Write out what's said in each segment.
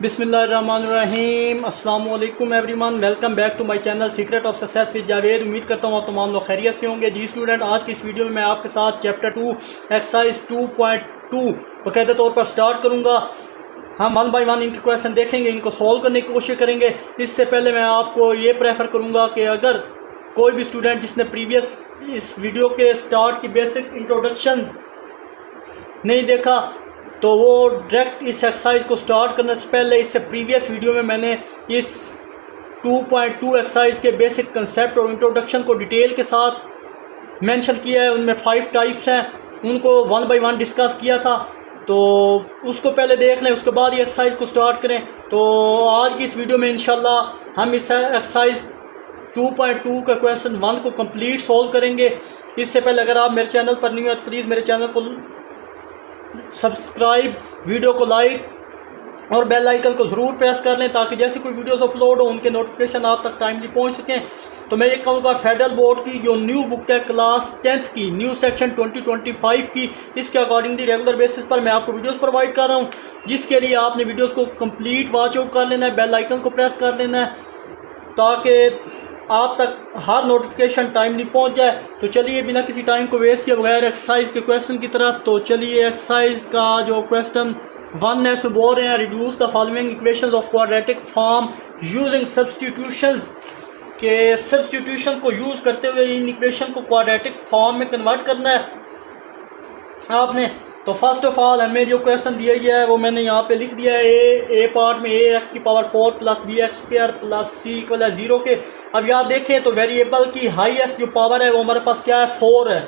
बिस्मिल्लाहिर्रहमानिर्रहीम। अस्सलाम वालेकुम everyone, welcome back to my channel secret of success with Javed. उम्मीद करता हूँ आप तमाम लोग खैरियत से होंगे। जी स्टूडेंट, आज की इस वीडियो में मैं आपके साथ चैप्टर 2 एक्सरसाइज 2.2 बाकायदा तौर पर स्टार्ट करूँगा। हम वन बाय वन इनके क्वेश्चन देखेंगे, इनको सॉल्व करने की कोशिश करेंगे। इससे पहले मैं आपको ये प्रेफर करूँगा कि अगर कोई भी स्टूडेंट जिसने प्रीवियस इस वीडियो के स्टार्ट की बेसिक इंट्रोडक्शन नहीं देखा तो वो डायरेक्ट इस एक्सरसाइज को स्टार्ट करने से पहले इससे प्रीवियस वीडियो में मैंने इस 2.2 एक्सरसाइज के बेसिक कंसेप्ट और इंट्रोडक्शन को डिटेल के साथ मेंशन किया है। उनमें 5 टाइप्स हैं, उनको वन बाय वन डिस्कस किया था, तो उसको पहले देख लें, उसके बाद ये एक्सरसाइज को स्टार्ट करें। तो आज की इस वीडियो में इंशाल्लाह हम इस एक्सरसाइज 2.2 का क्वेश्चन 1 को कंप्लीट सॉल्व करेंगे। इससे पहले अगर आप मेरे चैनल पर नहीं हो तो प्लीज़ मेरे चैनल को सब्सक्राइब, वीडियो को लाइक और बेल आइकन को ज़रूर प्रेस कर लें ताकि जैसे कोई वीडियोस अपलोड हो उनके नोटिफिकेशन आप तक टाइमली पहुंच सकें। तो मैं ये कहूँगा फेडरल बोर्ड की जो न्यू बुक है क्लास 10th की न्यू सेक्शन 2025 की, इसके अकॉर्डिंगली रेगुलर बेसिस पर मैं आपको वीडियोस प्रोवाइड कर रहा हूँ, जिसके लिए आपने वीडियोस को कंप्लीट वॉच आउट कर लेना है, बेल आइकन को प्रेस कर लेना है ताकि आप तक हर नोटिफिकेशन टाइमली पहुंच जाए। तो चलिए बिना किसी टाइम को वेस्ट किए बगैर एक्सरसाइज के क्वेश्चन की तरफ। तो चलिए एक्सरसाइज का जो क्वेश्चन 1 है इसमें बोल रहे हैं reduce the following equations of quadratic form using substitutions, के सब्स्टिट्यूशन को यूज़ करते हुए इन इक्वेशन को क्वाड्रेटिक फॉर्म में कन्वर्ट करना है आपने। तो फर्स्ट ऑफ ऑल हमें जो क्वेश्चन दिया गया है वो मैंने यहाँ पे लिख दिया है। ए पार्ट में ए एक्स की power 4 plus b x square plus c equal है 0 के। अब यहाँ देखें तो वेरिएबल की हाईएस्ट जो पावर है वो हमारे पास क्या है, 4 है।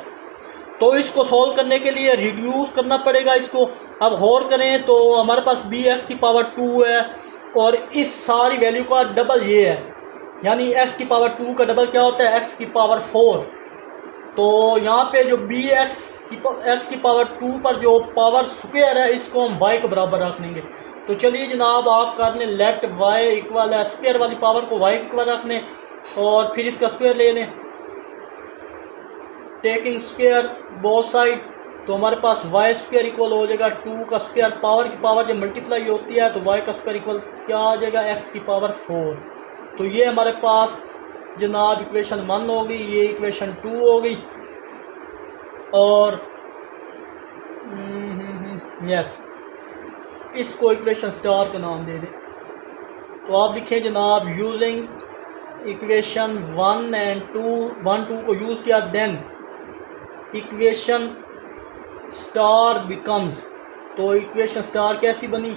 तो इसको सॉल्व करने के लिए रिड्यूस करना पड़ेगा इसको। अब गौर करें तो हमारे पास बी एक्स की पावर 2 है और इस सारी वैल्यू का डबल ये है, यानी एक्स की पावर 2 का डबल क्या होता है, एक्स की पावर 4। तो यहाँ पे जो बी एक्स की पावर 2 पर जो पावर स्क्वायर है इसको हम y के बराबर रख लेंगे। तो चलिए जनाब, आप कर लें लेट y इक्वल है स्क्वायर वाली पावर को y के इक्वल रख लें और फिर इसका स्क्वायर ले लें, टेकिंग स्क्वायर बोथ साइड। तो हमारे पास y स्क्वायर इक्वल हो जाएगा 2 का स्क्वायर, पावर की पावर जब मल्टीप्लाई होती है तो y का स्क्वायर इक्वल क्या आ जाएगा, x की पावर 4। तो ये हमारे पास जनाब इक्वेशन 1 हो गई, ये इक्वेशन 2 हो गई और यस इसको इक्वेशन स्टार का नाम दे दें। तो आप लिखें जनाब यूजिंग इक्वेशन 1 एंड 2 को यूज़ किया, देन इक्वेशन स्टार बिकम्स। तो इक्वेशन स्टार कैसी बनी,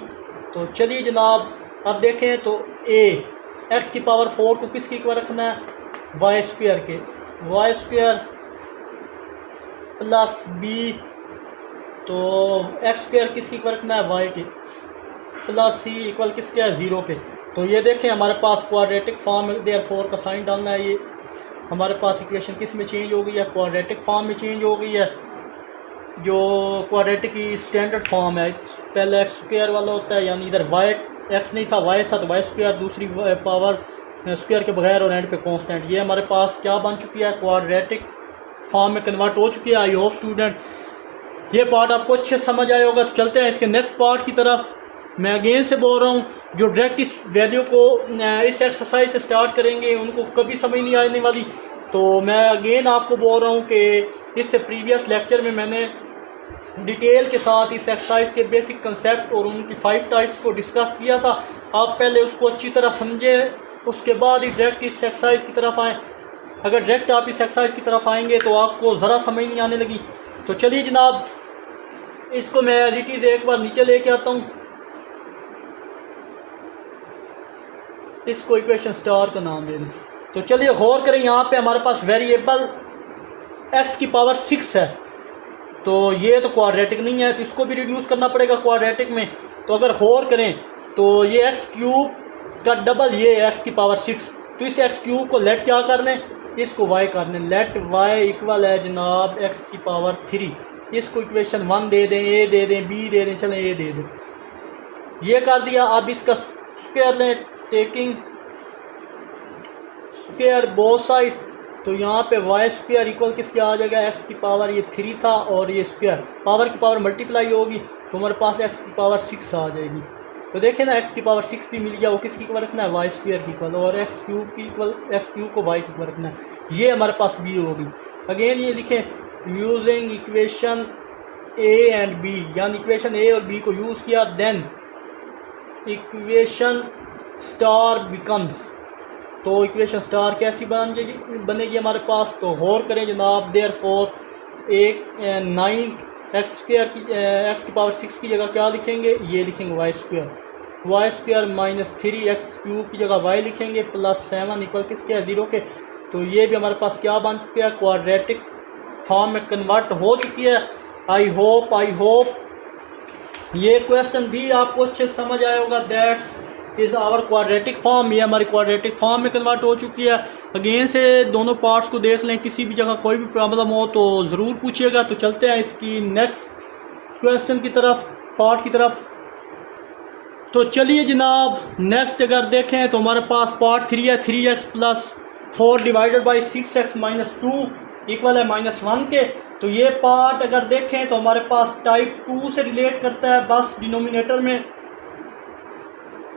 तो चलिए जनाब अब देखें तो ए एक्स की पावर 4 को किसके इक्वल रखना है, वाई स्क्वायर के, वाई स्क्वायर प्लस बी, तो एक्स स्क्वायर किसकी इक्वल रखना है, वाई के, प्लस सी इक्वल किसके है, 0 के। तो ये देखें हमारे पास क्वाड्रेटिक फॉर्म में देयरफॉर का साइन डालना है। ये हमारे पास इक्वेशन किस में चेंज हो गई है, क्वाड्रेटिक फॉर्म में चेंज हो गई है। जो क्वाड्रेटिक की स्टैंडर्ड फॉर्म है, पहले एक्स स्क्वायर वाला होता है, यानी इधर वाई एक्स नहीं था वाई था तो वाई स्क्वायर, दूसरी पावर स्क्वायर के बगैर और एंड पे कांस्टेंट। ये हमारे पास क्या बन चुकी है, क्वाड्रेटिक फॉर्म में कन्वर्ट हो चुकी है। आई होप स्टूडेंट ये पार्ट आपको अच्छे समझ आया होगा। तो चलते हैं इसके नेक्स्ट पार्ट की तरफ। मैं अगेन से बोल रहा हूँ जो डायरेक्ट इस वैल्यू को इस एक्सरसाइज से स्टार्ट करेंगे उनको कभी समझ नहीं आने वाली। तो मैं अगेन आपको बोल रहा हूँ कि इससे प्रीवियस लेक्चर में मैंने डिटेल के साथ इस एक्सरसाइज के बेसिक कंसेप्ट और उनकी 5 टाइप्स को डिस्कस किया था। आप पहले उसको अच्छी तरह समझें, उसके बाद ही डायरेक्ट इस एक्सरसाइज की तरफ आएँ। अगर डायरेक्ट आप इस एक्सरसाइज की तरफ आएंगे तो आपको ज़रा समझ नहीं आने लगी। तो चलिए जनाब इसको मैं एज इट इज़ एक बार नीचे लेके आता हूँ, इसको इक्वेशन स्टार का नाम दे दें। तो चलिए गौर करें, यहाँ पे हमारे पास वेरिएबल x की पावर 6 है, तो ये तो क्वाड्रेटिक नहीं है, तो इसको भी रिड्यूस करना पड़ेगा क्वाड्रेटिक में। तो अगर गौर करें तो ये एक्स क्यूब का डबल ये एक्स की पावर 6, तो इस एक्स क्यूब को लेट क्या कर लें, इसको y कर लें, लेट y इक्वल है जनाब x की पावर 3। इसको इक्वेशन 1 दे दें, a दे दें, b दे दें, चलें a दे दें, ये कर दिया। अब इसका स्क्वायर लें, टेकिंग स्क्वायर बोथ साइड। तो यहाँ पे वाई स्क्वायर इक्वल किसके आ जाएगा, एक्स की पावर ये 3 था और ये स्क्वायर पावर की पावर मल्टीप्लाई होगी तो हमारे पास एक्स की पावर 6 आ जाएगी। तो देखें ना एक्स की पावर 6 भी मिल गया, वो किसकी इक्वल रखना है, वाई स्क्वायर की इक्वल, और एक्स क्यूब की इक्वल, एक्स क्यूब को वाई की इक्वल रखना है। ये हमारे पास बी होगी। अगेन ये लिखें using equation A and B, यानी इक्वेशन ए और बी को यूज़ किया, देन इक्वेशन स्टार बिकम्स। तो इक्वेशन स्टार कैसी बनेगी हमारे पास, तो गौर करें जनाब, देयर फोर एक 9 एक्स स्क्वायर की एक्स की पावर 6 की जगह क्या लिखेंगे, ये लिखेंगे y square minus 3 x cube की जगह वाई लिखेंगे, प्लस 7 इक्वल किसके है, 0 के। तो ये भी हमारे पास क्या बन चुका है, क्वाड्रेटिक फॉर्म में कन्वर्ट हो चुकी है। आई होप ये क्वेश्चन भी आपको अच्छे से समझ आया होगा। That's is our quadratic form, ये हमारी क्वाड्रेटिक फॉर्म में कन्वर्ट हो चुकी है। अगेन से दोनों पार्ट्स को देख लें, किसी भी जगह कोई भी प्रॉब्लम हो तो ज़रूर पूछिएगा। तो चलते हैं इसकी नेक्स्ट क्वेश्चन की तरफ, पार्ट की तरफ। तो चलिए जनाब, नेक्स्ट अगर देखें तो हमारे पास पार्ट 3 है, 3x plus 4 divided by 6x minus 2 equal है -1 के। तो ये पार्ट अगर देखें तो हमारे पास टाइप 2 से रिलेट करता है, बस डिनोमिनेटर में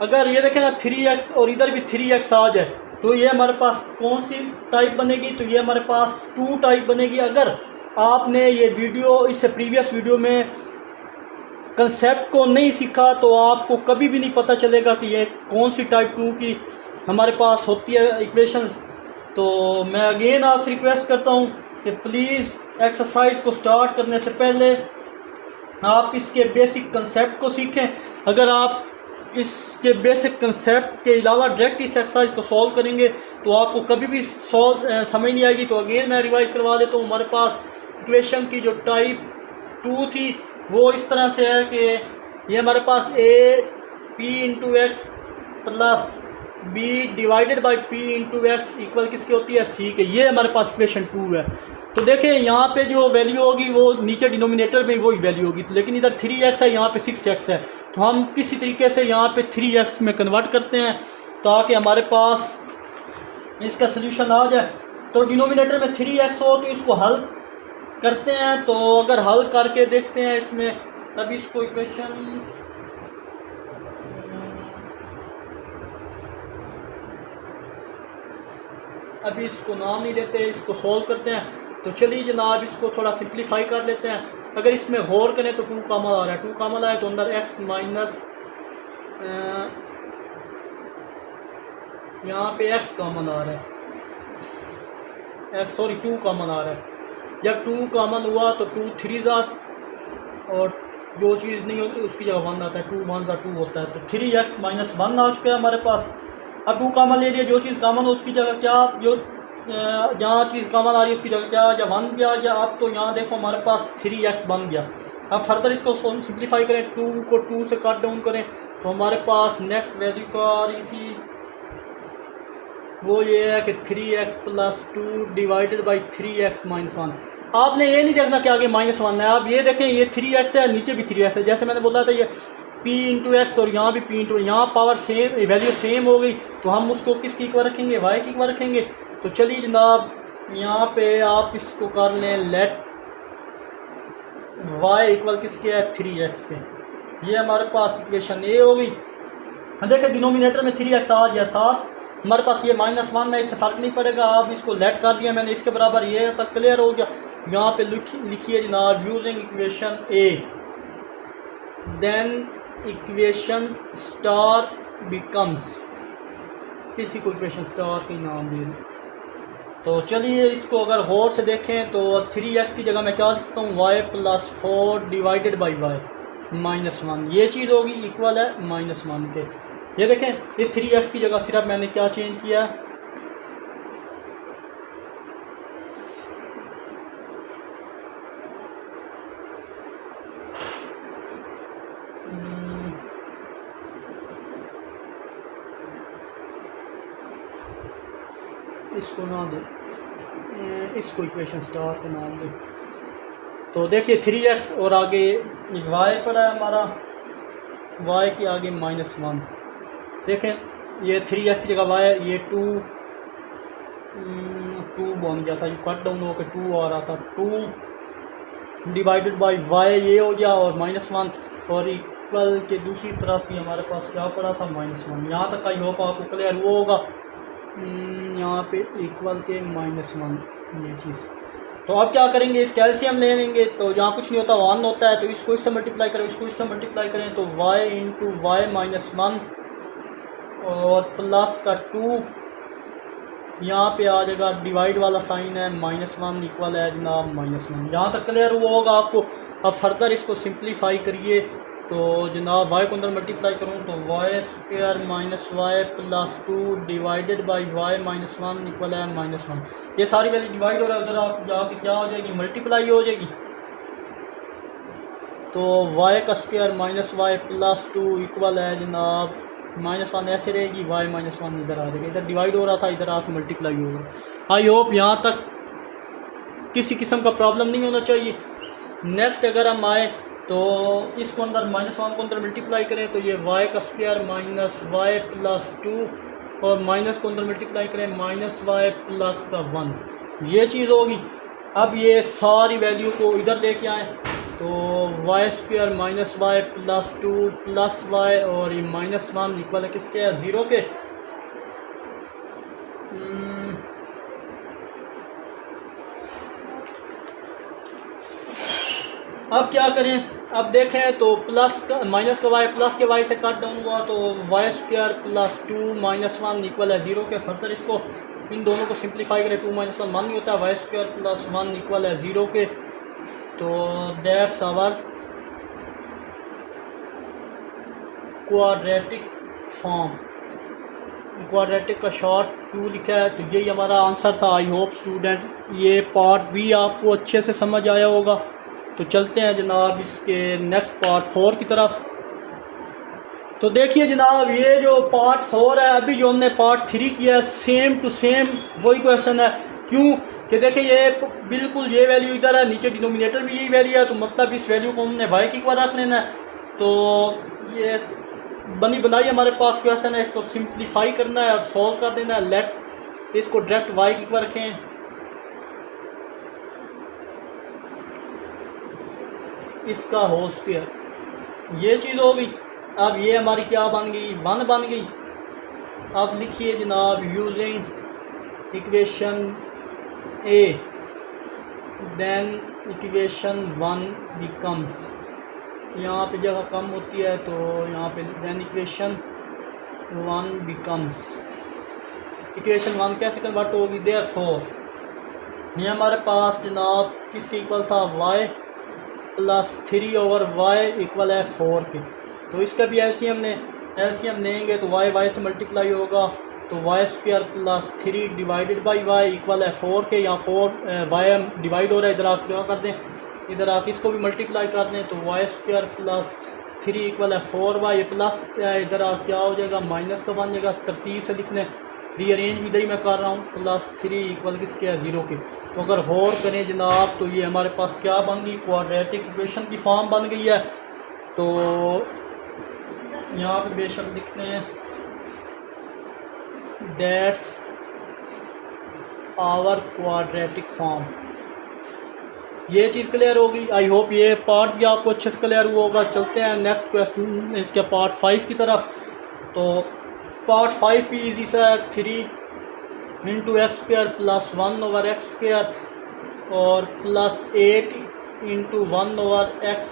अगर ये देखें ना 3x और इधर भी 3x आ जाए तो ये हमारे पास कौन सी टाइप बनेगी, तो ये हमारे पास 2 टाइप बनेगी। अगर आपने ये वीडियो इससे प्रीवियस वीडियो में कंसेप्ट को नहीं सीखा तो आपको कभी भी नहीं पता चलेगा कि ये कौन सी टाइप 2 की हमारे पास होती है इक्वेशंस। तो मैं अगेन आपसे रिक्वेस्ट करता हूँ कि प्लीज़ एक्सरसाइज को स्टार्ट करने से पहले आप इसके बेसिक कंसेप्ट को सीखें। अगर आप इसके बेसिक कंसेप्ट के अलावा डायरेक्ट इस एक्सरसाइज को सॉल्व करेंगे तो आपको कभी भी समझ नहीं आएगी। तो अगेन मैं रिवाइज करवा देता हूँ। हमारे पास इक्वेशन की जो टाइप 2 थी वो इस तरह से है कि ये हमारे पास a p into x plus b divided by p into x equal किसकी होती है, सी के। ये हमारे पास इक्वेशन 2 है। तो देखें यहाँ पे जो वैल्यू होगी वो नीचे डिनोमिनेटर में वही वैल्यू होगी, लेकिन इधर 3x है, यहाँ पे 6x है। तो हम किसी तरीके से यहाँ पे 3x में कन्वर्ट करते हैं ताकि हमारे पास इसका सल्यूशन आ जाए। तो डिनोमिनेटर में 3x हो तो इसको हल करते हैं। तो अगर हल करके देखते हैं इसमें, तभी इसको इक्वेशन अभी इसको नाम नहीं देते, इसको सॉल्व करते हैं। तो चलिए जनाब, इसको थोड़ा सिंप्लीफाई कर लेते हैं। अगर इसमें गौर करें तो 2 कामल आ रहा है, 2 कामल आए तो अंदर x माइनस यहाँ पे x कामन आ रहा है, सॉरी 2 कामन आ रहा है। जब 2 कामन हुआ तो 2 3 और जो चीज़ नहीं होती उसकी जगह 1 आता है, 2 1 2 होता है। तो 3x माइनस 1 आ चुका है हमारे पास। अब 2 कामन ले लिया, जो चीज़ कामन हो उसकी जगह क्या, जो जहाँ चीज़ कामन आ रही है उसकी जगह क्या, या 1 भी आ गया। अब तो यहाँ देखो हमारे पास 3x बन गया। अब फर्दर इसको सिंप्लीफाई करें, 2 को 2 से कट डाउन करें तो हमारे पास नेक्स्ट वैल्यू क्या आ रही थी, वो ये है कि 3x plus 2 divided by 3x minus 1। आपने ये नहीं देखना कि आगे -1 है, आप ये देखें ये 3x है, नीचे भी 3x है। जैसे मैंने बोला था ये p इंटू एक्स और यहाँ भी p इंटू, यहाँ पावर सेम, वैल्यू सेम हो गई तो हम उसको किसकी इक्वल रखेंगे, y की इक्वल रखेंगे। तो चलिए जनाब, यहाँ पे आप इसको कर लें, लेट y इक्वल किसके है, 3x के। ये हमारे पास इक्वेशन ए हो गई। देखें डिनोमिनेटर में 3x आ गया साथ, हमारे पास ये -1 है, इससे फ़र्क नहीं पड़ेगा। आप इसको लेट कर दिया मैंने, इसके बराबर ये तक क्लियर हो गया। यहाँ पे लिखिए जनाब, using equation A then equation star becomes, किसी को इक्वेशन स्टार का नाम दे दें। तो चलिए इसको अगर गौर से देखें तो 3x की जगह मैं क्या लिख सकता हूँ, y plus 4 divided by y minus 1। ये चीज़ होगी इक्वल है -1 के। ये देखें इस 3x की जगह सिर्फ मैंने क्या चेंज किया, इसको ना दे, इसको इक्वेशन स्टार का नाम दे। तो देखिए 3x और आगे y पड़ा है हमारा, y के आगे -1। देखें ये 3x की जगह y है, ये 2 बन गया था, ये कट डाउन होकर 2 आ रहा था, 2 डिवाइडेड बाई y ये हो गया और -1 और इक्वल के दूसरी तरफ भी हमारे पास क्या पड़ा था -1। यहाँ तक आई होप आपको क्लियर हुआ होगा। यहाँ पे इक्वल के -1 ये चीज़। तो अब क्या करेंगे, इस कैल्शियम ले लेंगे, तो जहाँ कुछ नहीं होता 1 होता है, तो इसको इससे मल्टीप्लाई करें, इसको इससे मल्टीप्लाई करें, तो y इंटू वाई -1 और प्लस का 2, यहाँ पे आ जाएगा डिवाइड वाला साइन है, -1 इक्वल है जनाब -1। यहाँ तक क्लियर हुआ होगा आपको। अब फर्दर इसको सिंप्लीफाई करिए, तो जनाब y को अंदर मल्टीप्लाई करूँ तो y² -y plus 2 divided by y -1 equal है -1। ये सारी वैल्यू डिवाइड हो रहा है, उधर आप जाके क्या हो जाएगी, मल्टीप्लाई हो जाएगी। तो y² -y प्लस 2 इक्वल है जनाब -1, ऐसे रहेगी, y -1 इधर आ जाएगा, इधर डिवाइड हो रहा था, इधर आके मल्टीप्लाई होगा। आई होप यहाँ तक किसी किस्म का प्रॉब्लम नहीं होना चाहिए। नेक्स्ट अगर हम आए तो इसको अंदर -1 को अंदर मल्टीप्लाई करें, तो ये y² -y प्लस 2 और माइनस को अंदर मल्टीप्लाई करें -y प्लस का 1, ये चीज़ होगी। अब ये सारी वैल्यू को इधर लेके आएँ, तो y² -y plus 2 plus y और ये -1 इक्वल है किसके है, 0 के। अब क्या करें, अब देखें तो प्लस का माइनस का y प्लस के y से कट डाउन हुआ, तो y² प्लस 2 -1 इक्वल है 0 के। फर्दर इसको इन दोनों को सिंप्लीफाई करें, 2 -1 1 नहीं होता, y² प्लस 1 इक्वल है 0 के। तो that's our quadratic form. Quadratic का शॉर्ट 2 लिखा है, तो यही हमारा आंसर था। आई होप स्टूडेंट ये पार्ट भी आपको अच्छे से समझ आया होगा। तो चलते हैं जनाब इसके नेक्स्ट पार्ट 4 की तरफ। तो देखिए जनाब, ये जो पार्ट 4 है, अभी जो हमने पार्ट 3 किया है, सेम टू सेम वही क्वेश्चन है। क्यों कि देखिए ये बिल्कुल ये वैल्यू इधर है, नीचे डिनोमिनेटर भी यही वैल्यू है, तो मतलब इस वैल्यू को हमने y की एक बार रख लेना है। तो ये बनी बनाई हमारे पास क्वेश्चन है, इसको सिंप्लीफाई करना है और सॉल्व कर देना है। लेट इसको डायरेक्ट y की एक बार रखें, इसका होल स्क्वायर, ये चीज़ हो गई। अब ये हमारी क्या बन गई, 1 बन गई। अब लिखिए जनाब, using equation A then equation 1 becomes, यहाँ पे जगह कम होती है तो यहाँ पे देन इक्वेशन 1 बिकम्स, इक्वेशन 1 कैसे कन्वर्ट होगी, देयरफॉर ये हमारे पास जनाब किसके इक्वल था, y plus 3 over y equal है 4 के। तो इसका भी एलसीएम लेंगे तो y से मल्टीप्लाई होगा, तो y² plus 3 divided by y equal है 4 के। यहाँ 4 y डिवाइड हो रहा है, इधर आप क्या कर दें, इधर आप इसको भी मल्टीप्लाई कर दें, तो y² प्लस 3 इक्वल है 4y प्लस इधर आप क्या हो जाएगा, माइनस का बन जाएगा। तरतीब से लिखने रीअरेंज भी इधर ही मैं कर रहा हूँ, प्लस 3 इक्वल किसके है, 0 के। तो अगर गौर करें जनाब, तो ये हमारे पास क्या बन गई, क्वाड्रेटिक इक्वेशन की फॉर्म बन गई है। तो यहाँ पे बेशक लिखते हैं दैट्स आवर क्वाड्रेटिक फॉर्म। ये चीज़ क्लियर होगी। आई होप ये पार्ट भी आपको अच्छे से क्लियर हुआ होगा। चलते हैं नेक्स्ट क्वेश्चन, इसके पार्ट 5 की तरफ। तो पार्ट 5 भी इजी सा है, 3 into x² plus 1 over x² और plus 8 into 1 over x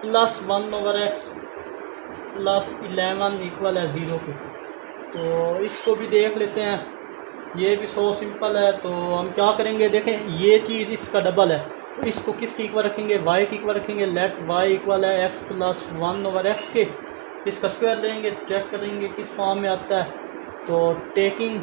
plus 1 over x plus 11 equal है 0 के। तो इसको भी देख लेते हैं, ये भी सो सिंपल है। तो हम क्या करेंगे, देखें ये चीज़ इसका डबल है, इसको किसकी इक्वल रखेंगे, y की इक्वल रखेंगे। लेट y इक्वल है x प्लस 1 ओवर x के, इसका स्क्वायर लेंगे, चेक करेंगे किस फॉर्म में आता है। तो टेकिंग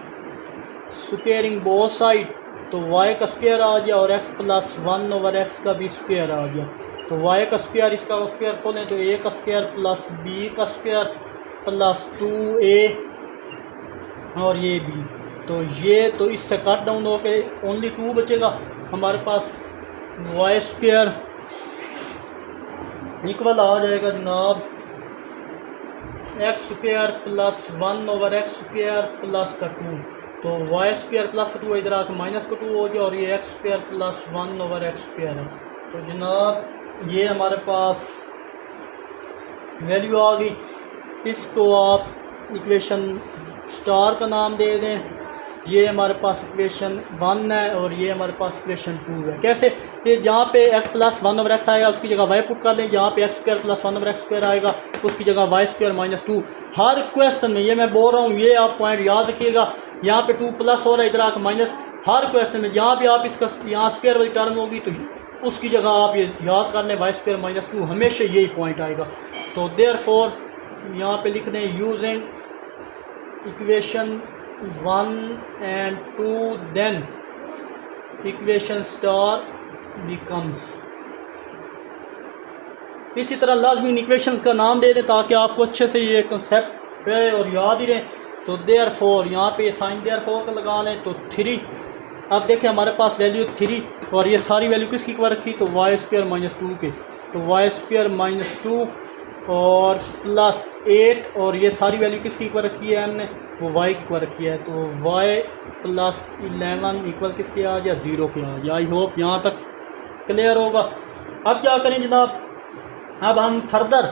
स्क्वेयरिंग बोथ साइड, तो y का स्क्वायर आ गया और x प्लस 1 ओवर x का भी स्क्वायर आ गया। तो y का स्क्वायर, इसका स्क्वायर खोलें तो a का स्क्वायर प्लस b का स्क्वायर प्लस 2a और ये b। तो ये तो इससे कट डाउन हो के ओनली 2 बचेगा हमारे पास। y² इक्वल आ जाएगा जनाब x² plus 1 over x² plus का 2। तो y² प्लस का 2 इधर आकर माइनस का 2 हो गया और ये x² प्लस 1 ओवर x² है। तो जनाब ये हमारे पास वैल्यू आ गई। इसको आप इक्वेशन स्टार का नाम दे दें। ये हमारे पास इक्वेशन 1 है और ये हमारे पास इक्वेशन 2 है। कैसे? ये जहाँ पे x प्लस 1 ओवर एक्स आएगा उसकी जगह y पुट कर लें, जहाँ पे x square plus 1 over x square आएगा उसकी जगह वाई स्क्वायर माइनस 2। हर क्वेश्चन में ये मैं बोल रहा हूँ, ये आप पॉइंट याद रखिएगा। यहाँ पे 2 प्लस हो रहा है, इधर आकर माइनस। हर क्वेश्चन में जहाँ भी आप इसका यहाँ स्क्वायर वाली टर्म होगी तो उसकी जगह आप ये याद कर लें वाई स्क्वायर माइनस 2, हमेशा यही पॉइंट आएगा। तो देयरफॉर यहाँ पे लिख दें using equation 1 and 2 then equation star becomes। इसी तरह लाजमी इक्वेशंस का नाम दे दें ताकि आपको अच्छे से ये कंसेप्ट रहे और याद ही रहे। तो देयरफॉर यहाँ पे साइन देयरफॉर का लगा लें तो 3। अब देखें हमारे पास वैल्यू 3 और ये सारी वैल्यू किसकी पर रखी? तो वाई स्क्वायर माइनस 2 के। तो वाई स्क्वायर माइनस 2 और प्लस 8 और ये सारी वैल्यू किसकी पर रखी है हमने? वो y की पर रखी है। तो y प्लस 11 इक्वल किसके आ गया? 0 के आ गया। आई होप यहाँ तक क्लियर होगा। अब क्या करें जनाब? अब हम फर्दर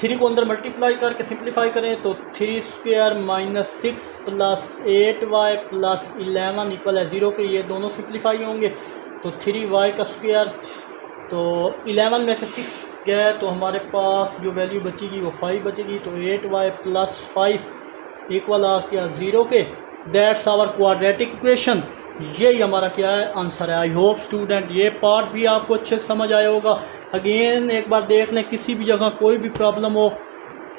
3 को अंदर मल्टीप्लाई करके सिंप्लीफाई करें तो 3 square minus 6 plus 8y plus 11 equal है 0 के। ये दोनों सिंप्लीफाई होंगे तो 3y का स्क्वायर, तो 11 में से 6 गया तो हमारे पास जो वैल्यू बचेगी वो 5 बचेगी। तो 8y प्लस 5 इक्वल आ गया 0 के। That's our quadratic equation. यही हमारा क्या है? आंसर है। आई होप स्टूडेंट ये पार्ट भी आपको अच्छे से समझ आया होगा। अगेन एक बार देख लें, किसी भी जगह कोई भी प्रॉब्लम हो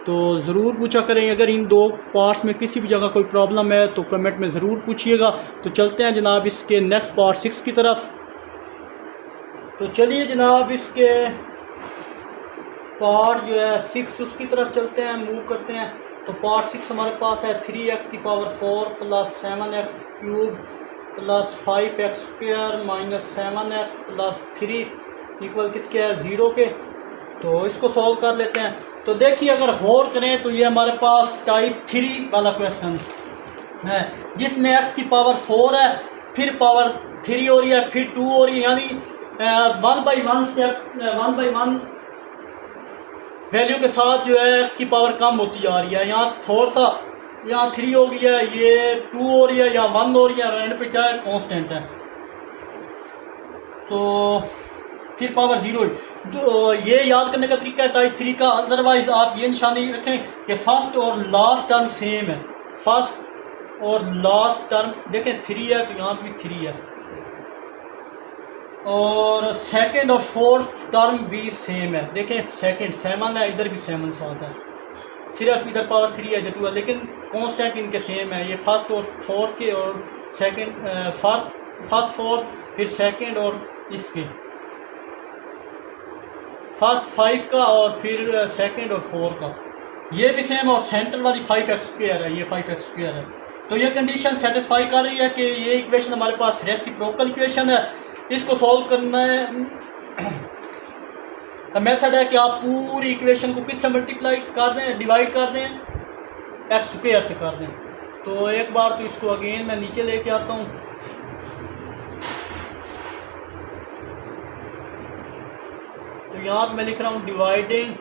तो ज़रूर पूछा करें। अगर इन 2 पार्ट्स में किसी भी जगह कोई प्रॉब्लम है तो कमेंट में ज़रूर पूछिएगा। तो चलते हैं जनाब इसके नेक्स्ट पार्ट 6 की तरफ। तो चलिए जनाब इसके पार्ट जो है 6 उसकी तरफ चलते हैं, मूव करते हैं। तो पार्ट 6 हमारे पास है 3x की power 4 plus 7x cube plus 5x square minus 7x plus 3 equal किसके है? 0 के। तो इसको सॉल्व कर लेते हैं। तो देखिए अगर गौर करें तो ये हमारे पास टाइप 3 वाला क्वेश्चन है जिसमें x की पावर 4 है, फिर पावर 3 हो रही है, फिर 2 हो रही है, यानी 1/1 स्टेप 1/1 वैल्यू के साथ जो है x की पावर कम होती जा रही है। यहाँ 4 था, यहाँ 3 हो गया, ये 2 हो रही है, यहाँ 1 हो रही है, एंड पे क्या है? कांस्टेंट है। तो फिर पावर 0 हुई। तो ये याद करने का तरीका है टाइप 3 का। अदरवाइज आप ये निशानी रखें कि फर्स्ट और लास्ट टर्म सेम है। फर्स्ट और लास्ट टर्म देखें 3 है तो यहाँ भी 3 है, और सेकंड और फोर्थ टर्म भी सेम है। देखें सेकंड 7 है, इधर भी 7 साथ है, सिर्फ इधर पावर 3 है, इधर 2 है, लेकिन कांस्टेंट इनके सेम है। ये फर्स्ट और फोर्थ के और सेकंड फर्स्ट फोर्थ फिर सेकंड और इसके फर्स्ट 5 का और फिर सेकंड और 4 का ये भी सेम, और सेंटर वाली 5x स्क्वायर है, ये 5x स्क्वायर है। तो ये कंडीशन सेटिस्फाई कर रही है कि ये इक्वेशन हमारे पास रेसिप्रोकल इक्वेशन है। इसको सॉल्व करना है मेथड है कि आप पूरी इक्वेशन को किससे मल्टीप्लाई कर दें? डिवाइड कर दें, एक्स स्क्वायर से कर दें। तो एक बार तो इसको अगेन मैं नीचे लेके आता हूँ। तो यहाँ पे मैं लिख रहा हूँ dividing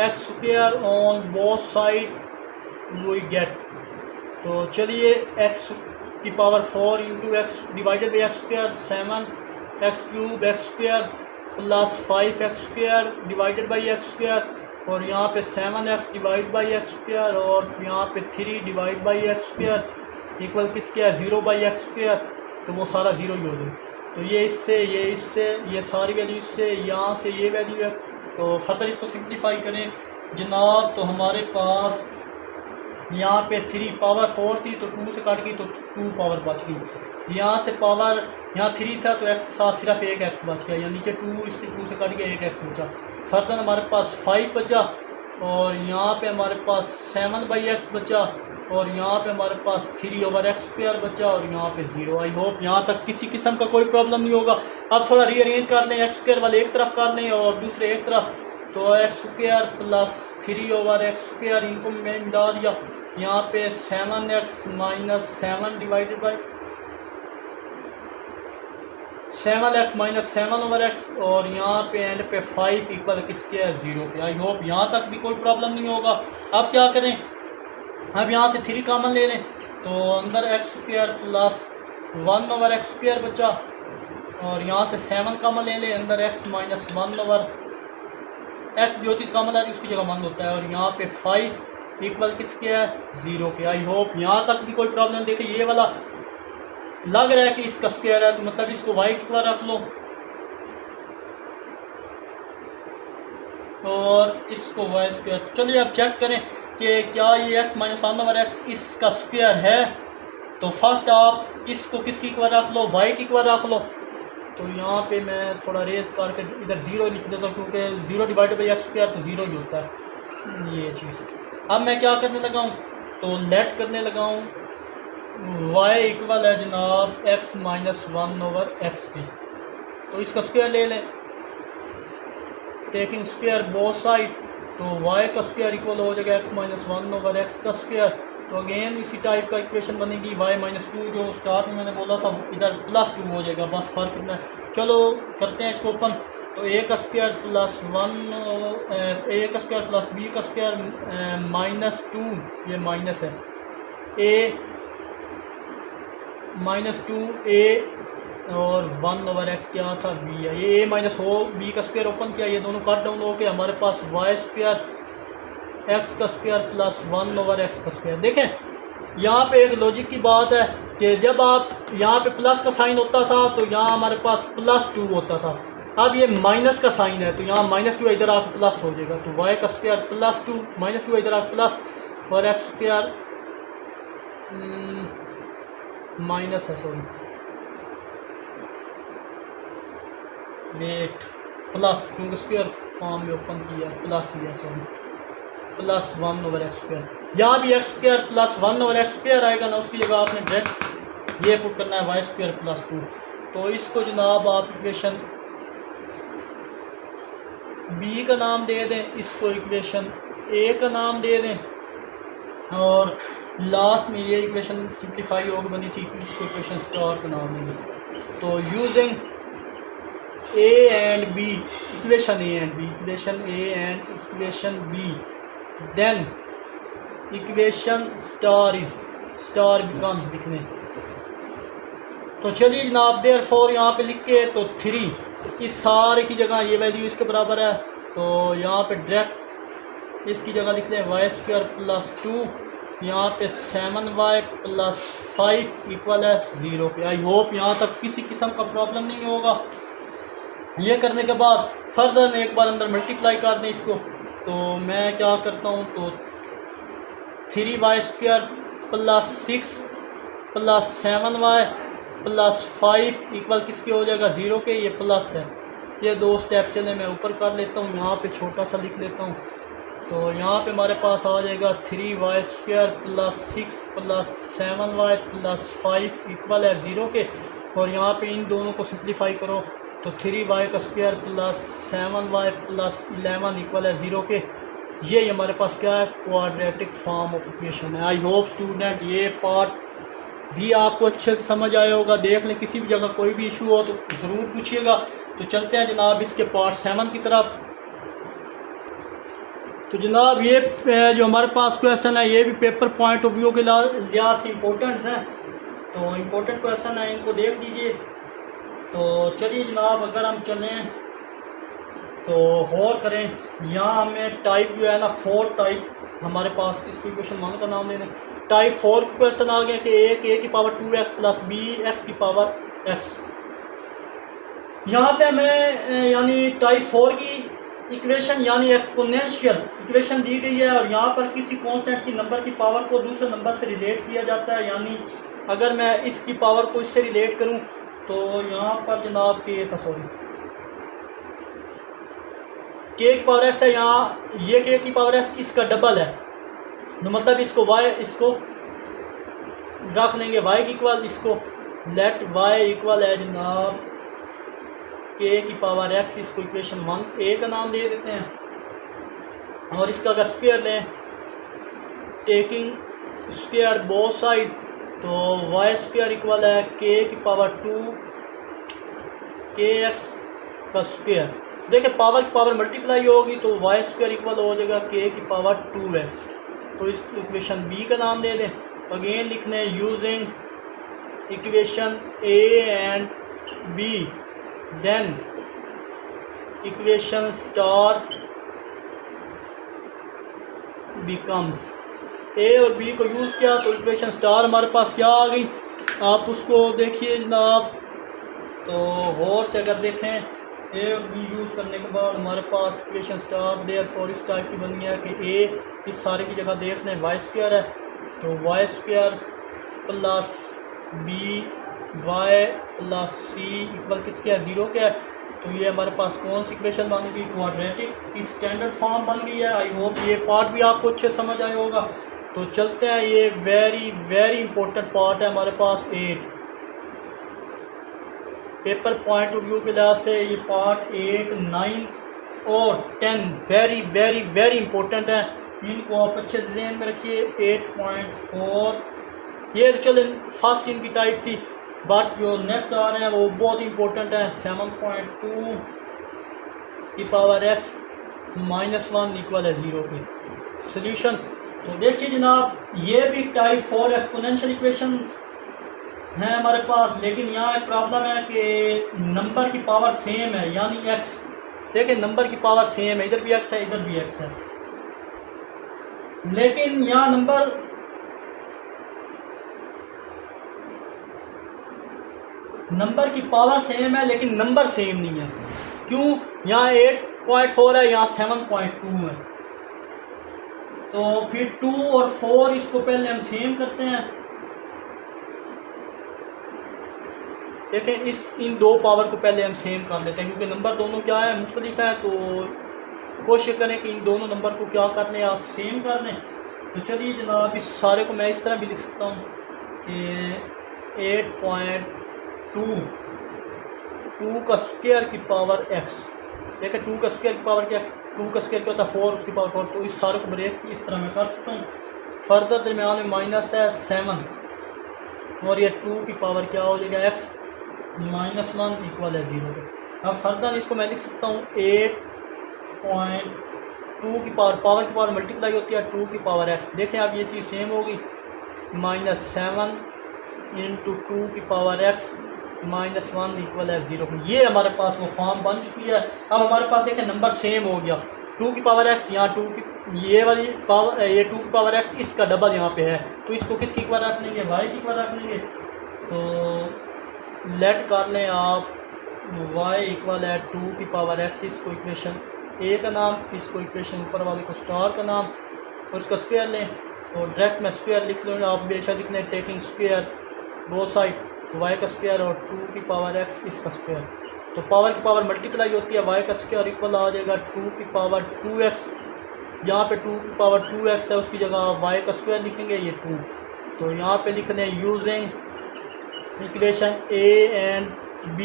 x square on both side we get. तो चलिए एक्स की power 4 into x divided by x square 7x cube x square plus 5x square divided by x square, और यहाँ पे 7x divide by x square, और यहाँ पे 3 divide by x square equal किसके है? 0 बाई एक्स स्क्वायर। तो वो सारा 0 ही हो जाए। तो ये इससे ये सारी वैल्यू इससे, यहाँ से ये वैल्यू है। तो फर्दर इसको सिंप्लीफाई करें जनाब, तो हमारे पास यहाँ पे 3 पावर 4 थी तो 2 से कट गई तो 2 पावर बच गई। यहाँ से पावर यहाँ 3 था तो x के साथ सिर्फ एक x बच गया, या नीचे 2 इससे 2 से कट गया, एक x बचा। फर्दर हमारे पास 5 बचा, और यहाँ पे हमारे पास 7/x बचा, और यहाँ पे हमारे पास 3/x स्क्वायर बचा, और यहाँ पे 0। आई होप यहाँ तक किसी किस्म का कोई प्रॉब्लम नहीं होगा। अब थोड़ा रीअरेंज कर लें, एक्स स्क्वायर वाले एक तरफ कर लें और दूसरे एक तरफ। तो x square plus 3/x square इनको मैं मिला दिया। यहाँ पे 7x minus 7 divided by 7x minus 7/x और यहाँ पे एंड पे 5 इक्वल किसके है 0 के। आई होप यहाँ तक भी कोई प्रॉब्लम नहीं होगा। अब क्या करें, अब यहाँ से 3 कॉमन ले लें तो अंदर x² प्लस 1/x² बचा और यहाँ से 7 कॉमन ले लें, अंदर x माइनस 1/x जो चीज़ कॉमन है उसकी जगह 1 होता है और यहाँ पे 5 इक्वल किसके है 0 के। आई होप यहाँ तक भी कोई प्रॉब्लम। देखिए ये वाला लग रहा है कि इसका स्क्वायर है तो मतलब इसको y की बार रख लो और इसको y²। चलिए अब चेक करें कि क्या ये x माइनस 1/x इसका स्क्वायर है। तो फर्स्ट आप इसको किसकी बार रख लो, y की बार रख लो। तो यहाँ पे मैं थोड़ा रेस करके इधर 0 लिख देता हूँ क्योंकि 0 डिवाइडेड बाई x² तो 0 ही होता है ये चीज़। अब मैं क्या करने लगा हूँ, तो लेट करने लगा हूँ y इक्वल है जनाब x माइनस 1/x की। तो इसका स्क्वायर ले लें, टेकिंग स्क्वायर बोथ साइड, तो y का स्क्वायर इक्वल हो जाएगा x माइनस 1/x का स्क्वायर। तो अगेन इसी टाइप का इक्वेशन बनेगी y माइनस 2 जो स्टार्ट में मैंने बोला था इधर प्लस 2 हो जाएगा, बस फर्क इतना है। चलो करते हैं इसको ओपन। तो a का स्क्वायर प्लस 1 a का स्क्वायर प्लस b का स्क्वायर माइनस 2, ये माइनस है a माइनस 2a और 1/x क्या था b है, ये a माइनस हो b का स्क्वायर ओपन किया, ये दोनों कट डाउन हो के हमारे पास y² x का स्क्वायर प्लस 1/x का स्क्वायर। देखें यहाँ पे एक लॉजिक की बात है कि जब आप यहाँ पे प्लस का साइन होता था तो यहाँ हमारे पास प्लस 2 होता था। अब ये माइनस का साइन है तो यहाँ माइनस 2 इधर आकर प्लस हो जाएगा, तो y का स्क्वायर प्लस 2 माइनस 2 इधर आकर प्लस और x² माइनस है, सॉरी वेट प्लस क्योंकि स्क्वायर फॉर्म में ओपन किया प्लस ही है, सॉरी प्लस 1/x²। यहाँ भी x² प्लस 1/x² आएगा ना, उसकी जगह आपने डायरेक्ट ये पुट करना है y² प्लस 2। तो इसको जनाब आप इक्वेशन b का नाम दे दें, इसको इक्वेशन a का नाम दे दें और लास्ट में ये इक्वेशन सिंप्लीफाई होकर बनी थी, इसको इक्वेशन स्टार का नाम देंगे। तो using a and b, equation a and b, equation a and equation b, then equation star is star becomes लिखने। तो चलिए जनाब देयरफॉर यहाँ पे लिख के तो 3 इस सारे की जगह ये वैल्यू इसके बराबर है, तो यहाँ पे डायरेक्ट इसकी जगह लिख लें y² प्लस 2, यहाँ पे 7y प्लस 5 इक्वल है 0 पे। आई होप यहाँ तक किसी किस्म का प्रॉब्लम नहीं होगा। ये करने के बाद फर्दर एक बार अंदर मल्टीप्लाई कर दें इसको, तो मैं क्या करता हूँ तो 3y² plus 6 plus 7y plus 5 equal किसके हो जाएगा 0 के, ये प्लस है। ये 2 स्टेप चले मैं ऊपर कर लेता हूँ, यहाँ पे छोटा सा लिख लेता हूँ। तो यहाँ पे हमारे पास आ जाएगा 3y² plus 6 plus 7y plus 5 equal है 0 के, और यहाँ पे इन दोनों को सिंप्लीफाई करो तो 3y का square plus 7y plus 11 equal है 0 के। ये हमारे पास क्या है, क्वाड्रेटिक फॉर्म ऑफ इक्वेशन है। आई होप स्टूडेंट ये पार्ट भी आपको अच्छे से समझ आया होगा। देख लें किसी भी जगह कोई भी इशू हो तो ज़रूर पूछिएगा। तो चलते हैं जनाब इसके पार्ट 7 की तरफ। तो जनाब ये जो हमारे पास क्वेश्चन है ये भी पेपर पॉइंट ऑफ व्यू के लिहाज से इम्पोर्टेंट है, तो इम्पोर्टेंट क्वेश्चन है, इनको देख लीजिए। तो चलिए जनाब अगर हम चलें तो गौर करें, यहाँ हमें टाइप जो है ना 4 टाइप हमारे पास, इसको इक्वेशन 1 का नाम लेने। टाइप 4 क्वेश्चन आ गया कि a की power 2x plus b x की पावर x। यहाँ पे हमें यानी टाइप 4 की इक्वेशन यानी एक्सपोनेंशियल इक्वेशन दी गई है, और यहाँ पर किसी कांस्टेंट की नंबर की पावर को दूसरे नंबर से रिलेट किया जाता है। यानी अगर मैं इसकी पावर को इससे रिलेट करूँ तो यहाँ पर जनाब के था, सॉरी k की पावर x है, यहाँ ये k की पावर x इसका डबल है, तो मतलब इसको y इसको रख लेंगे y की इक्वल, इसको लेट y इक्वल है जनाब k की पावर x, इसको इक्वेशन 1a का नाम दे देते हैं। और इसका अगर स्क्वायर लें टेकिंग स्क्वायर बोथ साइड, तो y² इक्वल है k की पावर 2 के एक्स का स्क्वायर। देखिए पावर की पावर मल्टीप्लाई होगी तो वाई स्क्वायर इक्वल हो जाएगा के की पावर 2x। तो इस इक्वेशन बी का नाम दे दें। अगेन लिखने using equation A and B, then equation star becomes. A और बी को यूज़ किया तो इक्वेशन स्टार हमारे पास क्या आ गई, आप उसको देखिए जनाब। तो गौर से अगर देखें ए और बी यूज़ करने के बाद हमारे पास इक्वेशन स्टार देयरफॉर इस टाइप की बन गया कि ए इस सारे की जगह देख लें वाई स्क्वायर है, तो y square plus b y plus c equal किसके है, 0 के है। तो ये हमारे पास कौन सी इक्वेशन बन गई, क्वाड्रेटिक की स्टैंडर्ड फॉर्म बन गई है। आई होप ये पार्ट भी आपको अच्छे समझ आया होगा। तो चलते हैं, ये वेरी वेरी इंपॉर्टेंट पार्ट है हमारे पास 8 पेपर पॉइंट ऑफ व्यू के लिहाज से। ये पार्ट 8, 9 और 10 वेरी वेरी वेरी इंपॉर्टेंट है, इनको आप अच्छे से ध्यान में रखिए। 8.4 ये तो चलो फर्स्ट इनकी टाइप थी, बट जो नेक्स्ट आ रहे हैं वो बहुत इंपॉर्टेंट है। 7.2 की पावर एक्स माइनस 1 इक्वल है 0 की सोल्यूशन। तो देखिए जनाब, ये भी टाइप 4 एक्सपोनेंशियल इक्वेशंस हैं हमारे पास, लेकिन यहाँ एक प्रॉब्लम है कि नंबर की पावर सेम है, यानी x। देखिए नंबर की पावर सेम है, इधर भी x है इधर भी x है, लेकिन यहाँ नंबर की पावर सेम है लेकिन नंबर सेम नहीं है। क्यों, यहाँ 8.4 है, यहाँ 7.2 है। तो फिर 2 और 4 इसको पहले हम सेम करते हैं। देखें इन दो पावर को पहले हम सेम कर लेते हैं, क्योंकि नंबर दोनों क्या है, मुख्तलिफ है। तो कोशिश करें कि इन दोनों नंबर को क्या कर लें, आप सेम कर लें। तो चलिए जनाब, इस सारे को मैं इस तरह भी लिख सकता हूँ कि 8.2 का स्क्वायर की पावर x। देखिए 2 का स्क्वायर की पावर क्या, 2 का स्क्वायर क्या होता है 4, उसकी पावर 4। तो इस सारे को ब्रेक इस तरह मैं कर सकता हूँ। फर्दर दरमियान में माइनस है 7 और ये 2 की पावर क्या हो जाएगा x माइनस 1 इक्वल है 0। अब फर्दर इसको मैं लिख सकता हूँ 8.2 की पावर की पावर मल्टीप्लाई होती है 2 की पावर x। देखें अब ये चीज़ सेम होगी, -7 इंटू 2 की पावर x माइनस 1 इक्वल है 0। ये हमारे पास वो फॉर्म बन चुकी है। अब हमारे पास देखें नंबर सेम हो गया, 2 की पावर x, यहाँ 2 की ये वाली पावर, ये 2 की पावर x इसका डबल यहाँ पे है। तो इसको किसकी इक्वल रख लेंगे, y की इक्वल रख लेंगे। तो लेट कर लें आप y इक्वल है 2 की पावर x, इसको इक्वेशन ए का नाम, इसको इक्वेशन ऊपर वाले को स्टार का नाम, और इसका स्क्वायर लें। तो डायरेक्ट मैं स्क्वायर लिख लूँ, आप बेशक लिख लें taking square both side, y का स्क्वायर और 2 की पावर x इसका स्क्वायर। तो पावर की पावर मल्टीप्लाई होती है, y का स्क्वायर इक्वल आ जाएगा 2 की पावर 2x। यहाँ पे 2 की पावर 2x है, उसकी जगह y का स्क्वायर लिखेंगे, ये 2। तो यहाँ पे लिख दें using equation a and b,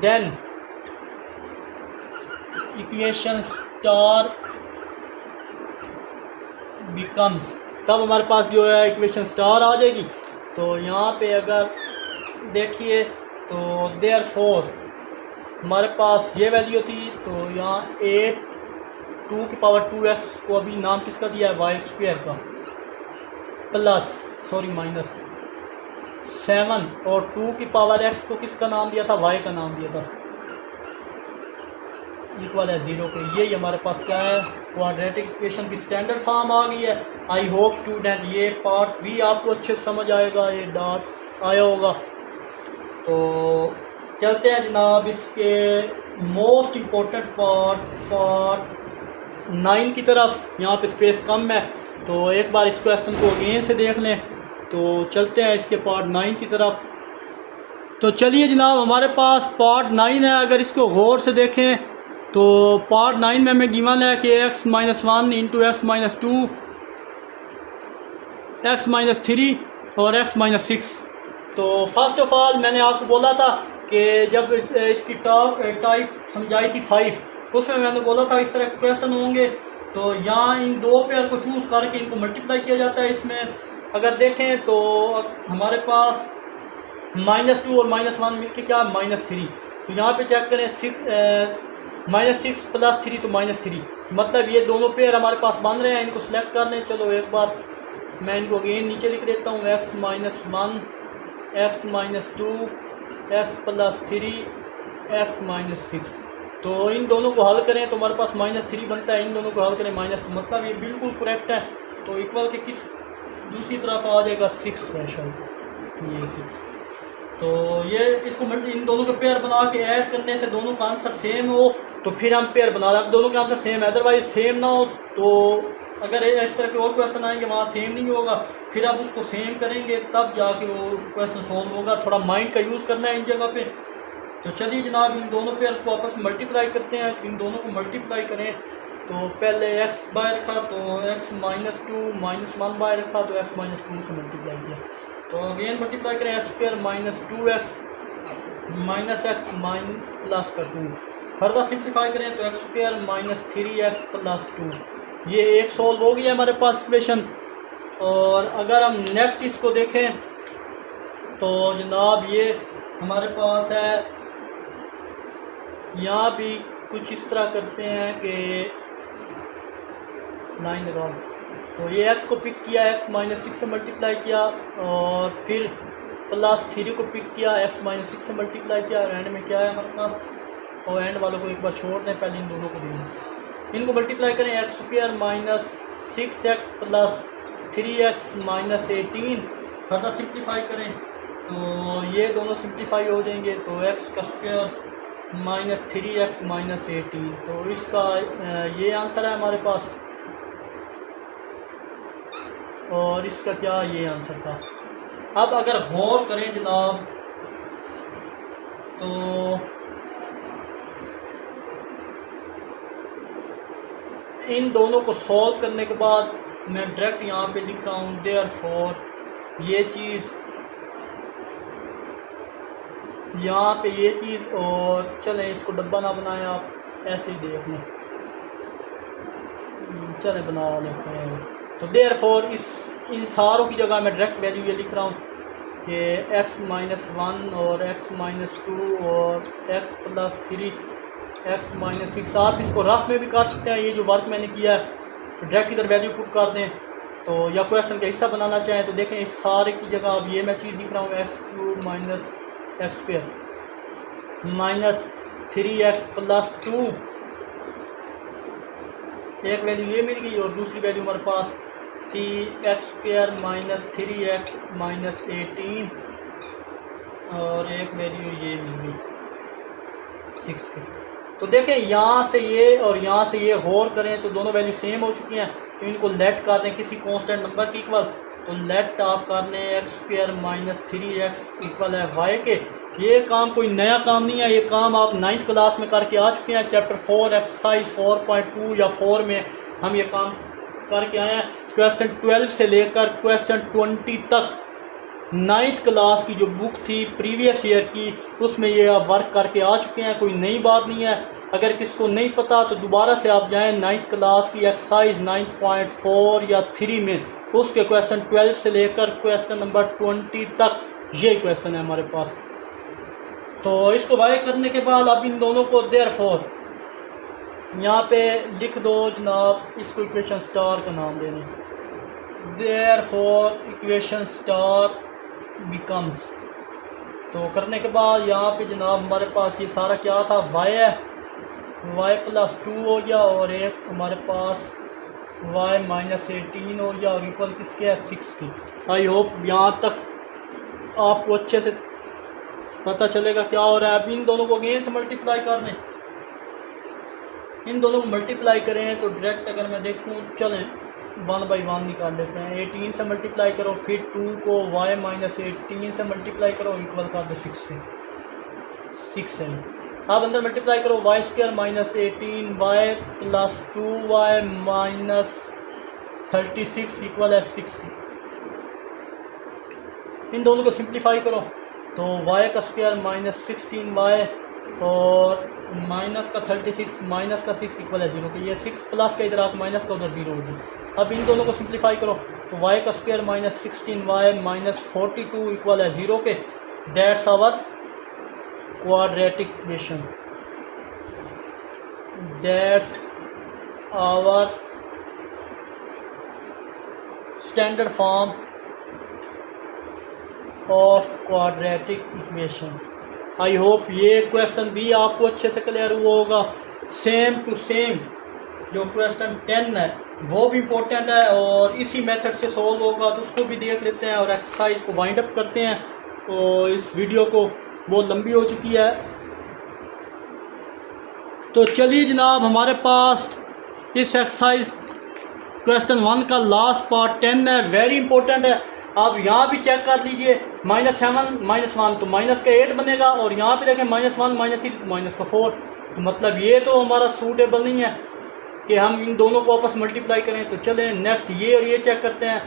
then equation star becomes. तब हमारे पास जो है इक्वेशन स्टार आ जाएगी। तो यहाँ पे अगर देखिए तो देयरफॉर हमारे पास ये वैल्यू थी, तो यहाँ 2 की पावर 2x को अभी नाम किसका दिया है, वाई स्क्वायर का, माइनस 7 और 2 की पावर x को किसका नाम दिया था, y का नाम दिया था, इक्वल है 0 के। यही हमारे पास क्या है, क्वाड्रेटिक इक्वेशन की स्टैंडर्ड फॉर्म आ गई है। आई होप स्टूडेंट ये पार्ट भी आपको अच्छे से समझ आएगा, ये डाट आया होगा। तो चलते हैं जनाब इसके मोस्ट इम्पोर्टेंट पार्ट 9 की तरफ। यहाँ पे स्पेस कम है, तो एक बार इस क्वेश्चन को अगेन से देख लें। तो चलते हैं इसके पार्ट 9 की तरफ। तो चलिए जनाब, हमारे पास पार्ट 9 है। अगर इसको गौर से देखें तो पार्ट 9 में हमें गिवन है कि x minus 1 into x minus 2, x minus 3 और x माइनस 6। तो फर्स्ट ऑफ ऑल मैंने आपको बोला था कि जब इसकी टाइप समझाई थी 5, उसमें मैंने बोला था इस तरह के क्वेश्चन होंगे। तो यहाँ इन दो पेयर को चूज़ करके इनको मल्टीप्लाई किया जाता है। इसमें अगर देखें तो हमारे पास -2 और -1 मिलके क्या -3। तो यहाँ पे चेक करें -6 + 3 तो -3, मतलब ये दोनों पेयर हमारे पास बन रहे हैं। इनको सेलेक्ट कर लें। चलो एक बार मैं इनको अगेन नीचे लिख देता हूँ, x - 1 x - 2 x + 3 x - 6। तो इन दोनों को हल करें तो हमारे पास -3 बनता है। इन दोनों को हल करें मतलब ये बिल्कुल करेक्ट है। तो इक्वल के किस दूसरी तरफ आ जाएगा 6 है शायद, ये 6। तो ये इसको इन दोनों के पेयर बना के ऐड करने से दोनों का आंसर सेम हो तो फिर हम पेयर बना रहे हैं। दोनों के आंसर सेम है, अदरवाइज सेम ना हो तो अगर इस तरह के और क्वेश्चन आएंगे वहाँ सेम नहीं होगा, फिर आप उसको सेम करेंगे तब जाके वो क्वेश्चन सॉल्व होगा। थोड़ा माइंड का यूज़ करना है इन जगह पे। तो चलिए जनाब इन दोनों पेयर को आपस में मल्टीप्लाई करते हैं। इन दोनों को मल्टीप्लाई करें तो पहले x बाय रखा तो x - 2 -1 बाय रखा तो x - 2 से मल्टीप्लाई किया। तो अगेन मल्टीप्लाई करें x² - 2x -x प्लस का 2। फर्दर सिंप्लीफाई करें तो x² - 3x + 2। ये एक सॉल्व हो गया हमारे पास इक्वेशन। और अगर हम नेक्स्ट इसको देखें तो जनाब ये हमारे पास है, यहाँ भी कुछ इस तरह करते हैं कि लाइन लगाओ। तो ये x को पिक किया, x - 6 से मल्टीप्लाई किया और फिर +3 को पिक किया, x - 6 से मल्टीप्लाई किया। एंड में क्या है हमारे पास, और एंड वालों को एक बार छोड़ दें, पहले इन दोनों को दें। इनको मल्टीप्लाई करें x² - 6x + 3x - 18। Further simplify करें तो ये दोनों सिंप्लीफाई हो जाएंगे। तो x² - 3x - 18। तो इसका ये आंसर है हमारे पास, और इसका क्या ये आंसर था। अब अगर गौर करें जनाब तो इन दोनों को सॉल्व करने के बाद मैं डायरेक्ट यहाँ पे लिख रहा हूँ देयरफॉर ये चीज़, यहाँ पे ये चीज़। और चलें इसको डब्बा ना बनाएं, आप ऐसे ही देख लें, चलें बना लेते हैं। तो देयरफॉर इन सारों की जगह मैं डायरेक्ट वैल्यू ये लिख रहा हूँ कि x - 1 और x - 2 और x + 3 x - 6। आप इसको रफ में भी कर सकते हैं, ये जो वर्क मैंने किया है तो डायरेक्ट इधर वैल्यू पुट कर दें। तो या क्वेश्चन का हिस्सा बनाना चाहें तो देखें इस सारे की जगह अब ये मैं चीज़ लिख रहा हूँ x³ - x² - 3x + 2। एक वैल्यू ये मिल गई और दूसरी वैल्यू हमारे पास थी x² - 3x - 18 और एक वैल्यू ये मिल गई 6 की। तो देखें यहाँ से ये और यहाँ से ये गौर करें तो दोनों वैल्यू सेम हो चुकी हैं। तो इनको लेट कर दें किसी कांस्टेंट नंबर की इक्वल। तो लेट आप कर लें x² - 3x इक्वल है y के। ये काम कोई नया काम नहीं है, ये काम आप 9th क्लास में करके आ चुके हैं। चैप्टर 4 एक्सरसाइज 4.2 या 4 में हम ये काम करके आए हैं। क्वेश्चन 12 से लेकर क्वेश्चन 20 तक 9th क्लास की जो बुक थी प्रीवियस ईयर की उसमें ये आप वर्क करके आ चुके हैं, कोई नई बात नहीं है। अगर किसको नहीं पता तो दोबारा से आप जाएं 9th क्लास की एक्सरसाइज 9.4 या 3 में, उसके क्वेश्चन 12 से लेकर क्वेश्चन नंबर 20 तक ये क्वेश्चन है हमारे पास। तो इसको वाई करने के बाद अब इन दोनों को देयरफॉर यहाँ पे लिख दो जनाब, इसको इक्वेशन स्टार का नाम देने, देयरफॉर इक्वेशन स्टार बिकम्स। तो करने के बाद यहाँ पे जनाब हमारे पास ये सारा क्या था, y है, y + 2 हो गया और एक हमारे पास y - 18 हो गया और इक्वल किसके है 6 की। आई होप यहाँ तक आपको अच्छे से पता चलेगा क्या हो रहा है। अब इन दोनों को अगेन से मल्टीप्लाई कर दें, इन दोनों को मल्टीप्लाई करें तो डायरेक्ट अगर मैं देखूँ चलें 1 by 1 निकाल लेते हैं। 18 से मल्टीप्लाई करो, फिर 2 को y - 18 से मल्टीप्लाई करो, इक्वल कर दो 6 के, 6 है। अब अंदर मल्टीप्लाई करो y² - 18 y + 2y - 36 इक्वल है 6 की। इन दोनों को सिंप्लीफाई करो तो y² - 16y और माइनस का 36 माइनस का 6 इक्वल है 0 के। ये 6 प्लस का इधर आप माइनस का उधर 0 होगी। अब इन दोनों को सिंप्लीफाई करो तो y² - 16y - 42 इक्वल है 0 के। That's our quadratic equation. That's our standard form of quadratic equation. I hope ये क्वेश्चन भी आपको अच्छे से क्लियर हुआ होगा. सेम टू सेम जो क्वेश्चन 10 है वो भी इम्पोर्टेंट है और इसी मेथड से सॉल्व होगा, तो उसको भी देख लेते हैं और एक्सरसाइज को वाइंड अप करते हैं. और इस वीडियो को बहुत लंबी हो चुकी है, तो चलिए जनाब, हमारे पास इस एक्सरसाइज क्वेश्चन 1 का लास्ट पार्ट 10 है, वेरी इंपॉर्टेंट है. आप यहाँ भी चेक कर लीजिए, -7 -1 तो माइनस का 8 बनेगा, और यहाँ पे देखें -1 -3 तो माइनस का 4. तो मतलब ये तो हमारा सूटेबल नहीं है कि हम इन दोनों को आपस मल्टीप्लाई करें. तो चलें नेक्स्ट ये और ये चेक करते हैं.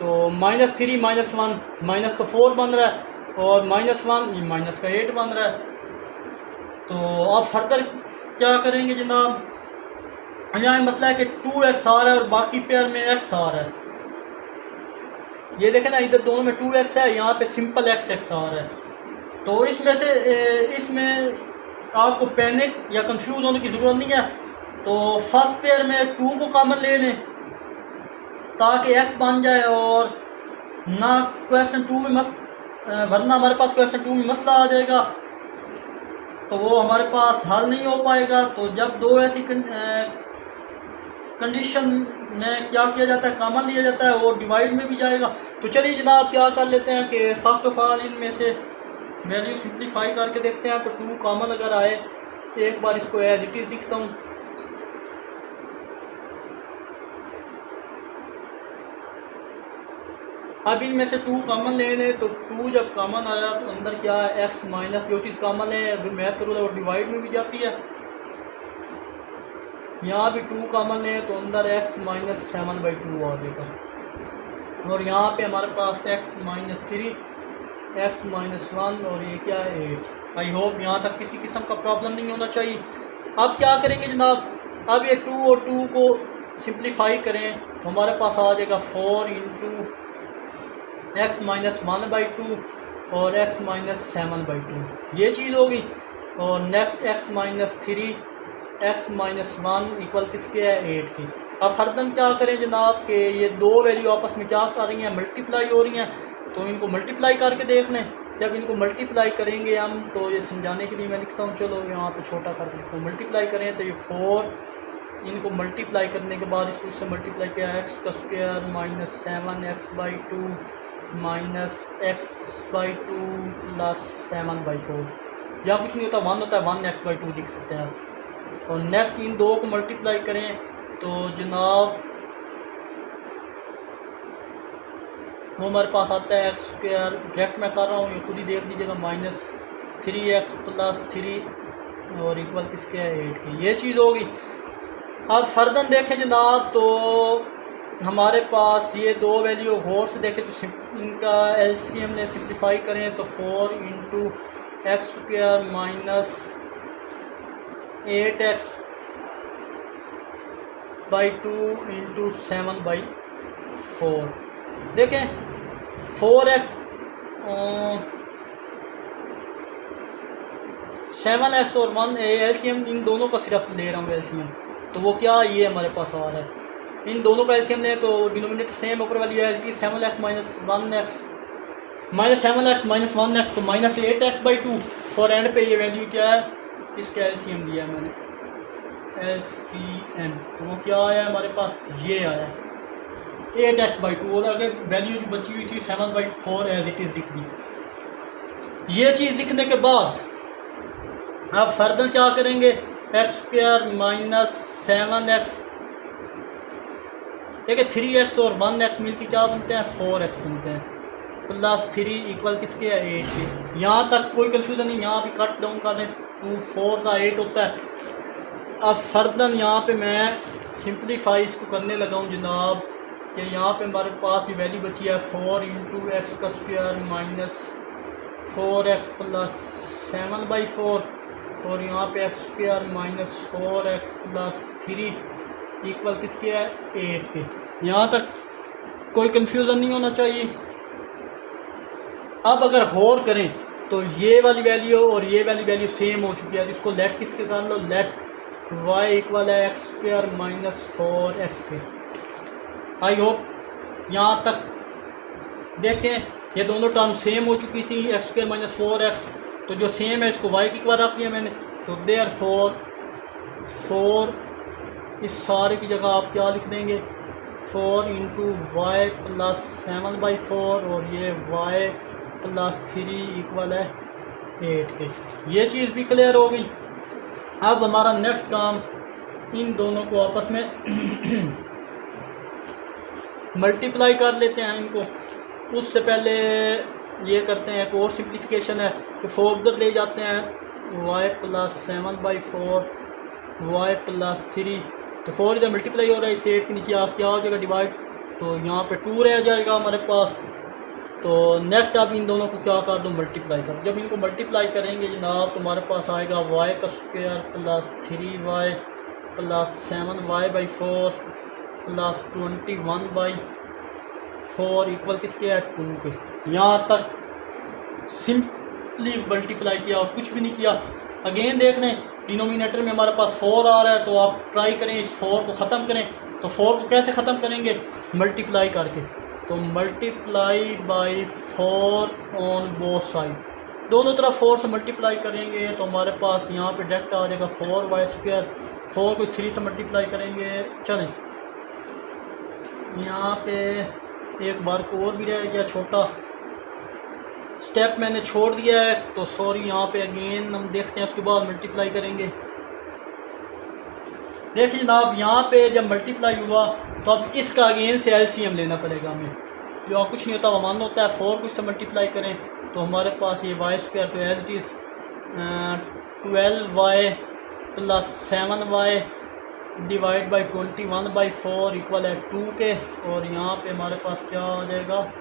तो -3 -1 माइनस का 4 बन रहा है, और -1 ये माइनस का 8 बन रहा है. तो अब फर्दर क्या करेंगे जनाब, यहाँ मसला है कि 2x आ रहा है और बाकी पेयर में x आ रहा है. ये देखें ना, इधर दोनों में 2x है, यहाँ पे सिंपल x आ रहा है. तो इसमें आपको पैनिक या कंफ्यूज होने की ज़रूरत नहीं है. तो फर्स्ट पेयर में 2 को कॉमन ले लें ताकि x बन जाए, और ना क्वेश्चन 2 में वरना हमारे पास क्वेश्चन 2 में मसला आ जाएगा, तो वो हमारे पास हल नहीं हो पाएगा. तो जब दो ऐसी कंडीशन में क्या किया जाता है, कॉमन लिया जाता है, और डिवाइड में भी जाएगा. तो चलिए जनाब क्या कर लेते हैं कि फर्स्ट ऑफ ऑल इनमें से वैल्यू सिंप्लीफाई करके देखते हैं. तो 2 कॉमन अगर आए, एक बार इसको एज इट इज़ लिखता हूँ. अब इनमें से 2 कॉमन ले लें. तो 2 जब कॉमन आया तो अंदर क्या है, x माइनस जो चीज़ कॉमन है अगर मैथ करूँ तो डिवाइड में भी जाती है. यहाँ भी 2 कॉमन लें तो अंदर x माइनस 7/2 आ जाएगा, और यहाँ पे हमारे पास x माइनस 3 x माइनस 1 और ये क्या है 8. आई होप यहाँ तक किसी किस्म का प्रॉब्लम नहीं होना चाहिए. अब क्या करेंगे जनाब, अब ये 2 और 2 को सिंप्लीफाई करें तो हमारे पास आ जाएगा 4 इंटू x माइनस 1/2 और x माइनस 7/2, ये चीज़ होगी. और next x minus 3 x minus 1 equal किसके है 8 की. अब फर्दर क्या करें जनाब कि ये दो वैल्यू आपस में क्या कर रही हैं, मल्टीप्लाई हो रही हैं. तो इनको मल्टीप्लाई करके देख लें. जब इनको मल्टीप्लाई करेंगे हम, तो ये समझाने के लिए मैं लिखता हूँ, चलो यहाँ पे छोटा करके लिखता हूँ. मल्टीप्लाई करें तो ये 4, इनको मल्टीप्लाई करने के बाद इसको इससे मल्टीप्लाई किया x का square minus 7x/2 minus x/2 plus 7/4, या कुछ नहीं होता 1 होता है, 1x/2 लिख सकते हैं. और नेक्स्ट इन दो को मल्टीप्लाई करें तो जनाब वो हमारे पास आता है x स्क्वायर, डायरेक्ट मैं कर रहा हूँ, ये खुद ही देख लीजिएगा, -3x प्लस 3 और इक्वल किसके है 8 की, ये चीज़ होगी. अब फर्दर देखें जनाब, तो हमारे पास ये दो वैल्यू गौर से देखें तो इनका एलसीएम ने सिंप्लीफाई करें तो 4 into x square minus 8x/2 into 7/4. देखें 4x 7x और 1 एलसीएम इन दोनों का सिर्फ ले रहा हूँ एलसीएम. तो वो क्या ये हमारे पास आ रहा है, इन दोनों का एलसीएम लें तो डिनोमिनेटर सेम ऊपर वाली है कि 7x minus 1x minus 7x minus 1x तो माइनस 8x/2. और एंड पे ये वैल्यू क्या है, इसका एलसीएम लिया मैंने एलसीएम, तो वो क्या आया हमारे पास, ये आया 8x/2. और अगर वैल्यू जो बची हुई थी 7/4 एज इट इज़ लिख दी. ये चीज़ लिखने के बाद अब फर्दर क्या करेंगे, एक्स स्क्वायर माइनस 7x, देखिए 3x और 1x मिलकर क्या बनते हैं 4x बनते हैं, प्लस 3 इक्वल किसके है 8 के. यहाँ तक कोई कंफ्यूजन नहीं, यहाँ भी कट डाउन कर लें 2 4 का 8 होता है. अब फर्दर यहाँ पे मैं सिंप्लीफाई इसको करने लगा हूँ जनाब कि यहाँ पे हमारे पास की वैल्यू बची है 4 इंटू एक्स का स्क्वायर माइनस 4x प्लस 7/4 और यहाँ पे x square minus 4x plus 3 equal किसके है 8 के. यहाँ तक कोई कंफ्यूजन नहीं होना चाहिए. अब अगर गौर करें तो ये वाली वैल्यू और ये वाली वैल्यू सेम हो चुकी है। इसको लेट किसके कर लो, लेट y इक्वल है x square minus 4x²। I hope यहाँ तक देखें ये दोनों टर्म सेम हो चुकी थी, x² माइनस 4x। तो जो सेम है इसको y की इक्वल रख दिया मैंने। तो देयर 4 इस सारे की जगह आप क्या लिख देंगे, 4 इंटू वाई प्लस 7/4 और ये y प्लस 3 इक्वल है 8 के। ये चीज़ भी क्लियर हो गई। अब हमारा नेक्स्ट काम इन दोनों को आपस में मल्टीप्लाई कर लेते हैं इनको। उससे पहले ये करते हैं एक और सिंप्लीफिकेशन है कि 4 उधर ले जाते हैं, y प्लस 7/4 y प्लस 3। तो 4 इधर मल्टीप्लाई हो रहा है, इस 8 के नीचे आप क्या हो जाएगा डिवाइड, तो यहाँ पे 2 रह जाएगा हमारे पास। तो नेक्स्ट आप इन दोनों को क्या कर दो, मल्टीप्लाई कर। जब इनको मल्टीप्लाई करेंगे जनाब तो हमारे पास आएगा y² plus 3y plus 7y/4 plus 21/4 equal किसके है, 2 के। यहाँ तक सिंपली मल्टीप्लाई किया और कुछ भी नहीं किया। अगेन देख लें डिनोमिनेटर में हमारे पास 4 आ रहा है, तो आप ट्राई करें इस 4 को ख़त्म करें। तो 4 को कैसे ख़त्म करेंगे, मल्टीप्लाई करके। तो multiply by 4 on both side, दोनों तरफ 4 से मल्टीप्लाई करेंगे तो हमारे पास यहाँ पे डायरेक्ट आ जाएगा 4y²। 4 को 3 से मल्टीप्लाई करेंगे। चलें यहाँ पे एक बार को और भी रह गया, छोटा स्टेप मैंने छोड़ दिया है, तो सॉरी। यहाँ पे अगेन हम देखते हैं, उसके बाद मल्टीप्लाई करेंगे। देखिए जनाब यहाँ पे जब मल्टीप्लाई हुआ तो अब इसका अगेन से एलसीएम लेना पड़ेगा हमें। जो कुछ नहीं होता वो मान होता है। 4 को इससे मल्टीप्लाई करें तो हमारे पास ये y² तो as it is 12y plus 7y divide by 21/4 equal है 2 के। और यहाँ पे हमारे पास क्या आ जाएगा,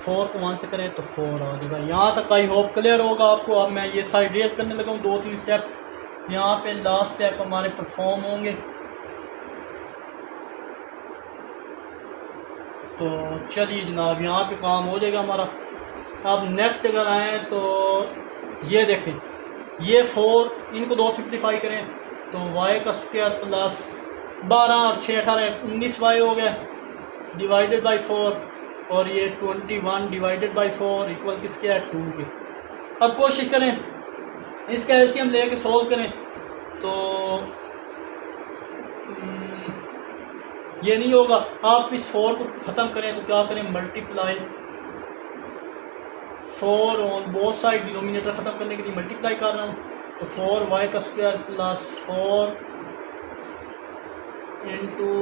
4 को 1 से करें तो 4 आ जाएगा। यहाँ तक आई होप क्लियर होगा आपको। अब मैं ये साइड रेज करने लगा हूँ 2-3 स्टेप। यहाँ पे लास्ट स्टेप हमारे परफॉर्म होंगे। तो चलिए जनाब यहाँ पे काम हो जाएगा हमारा। अब नेक्स्ट अगर आए तो ये देखें, ये 4 इनको 2 सिंप्लीफाई करें तो y² प्लस 12 और 6 18 19y हो गया डिवाइडेड बाई 4 और ये 21 डिवाइडेड बाई 4 इक्वल किसके है, 2 के। अब कोशिश करें इसका एलसीएम लेके सॉल्व करें तो ये नहीं होगा। आप इस 4 को ख़त्म करें तो क्या करें, multiply 4 on both side. Denominator ख़त्म करने के लिए मल्टीप्लाई कर रहा हूँ। तो 4y² plus 4 into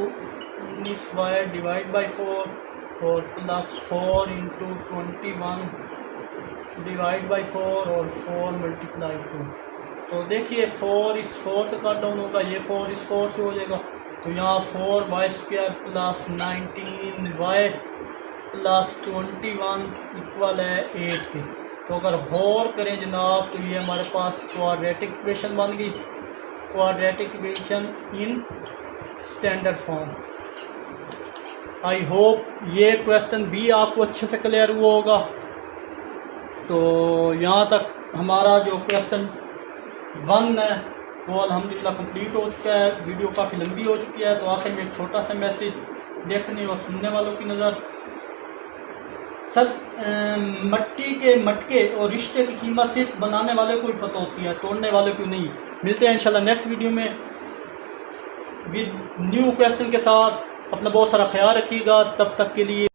19y divide by 4 और प्लस 4 इंटू 21 डिवाइड बाई 4 और 4 मल्टीप्लाई 2। तो देखिए 4 इस 4 से कट डाउन होगा, ये 4 इस 4 से हो जाएगा। तो यहाँ 4y² plus 19y plus 21 equal है 8 के। तो अगर गौर करें जनाब तो ये हमारे पास क्वाड्रेटिक इक्वेशन बन गई, quadratic equation in standard form. I hope ये क्वेश्चन भी आपको अच्छे से क्लियर हुआ होगा। तो यहाँ तक हमारा जो क्वेश्चन 1 है वो अल्हम्दुलिल्लाह कंप्लीट हो चुका है। वीडियो काफ़ी लंबी हो चुकी है। तो आखिर में एक छोटा सा मैसेज देखने और सुनने वालों की नज़र, सर मट्टी के मटके और रिश्ते की कीमत सिर्फ बनाने वाले को ही पता होती है, तोड़ने वाले को नहीं। मिलते हैं इंशाल्लाह नेक्स्ट वीडियो में विद न्यू क्वेश्चन के साथ। अपना बहुत सारा ख्याल रखिएगा। तब तक के लिए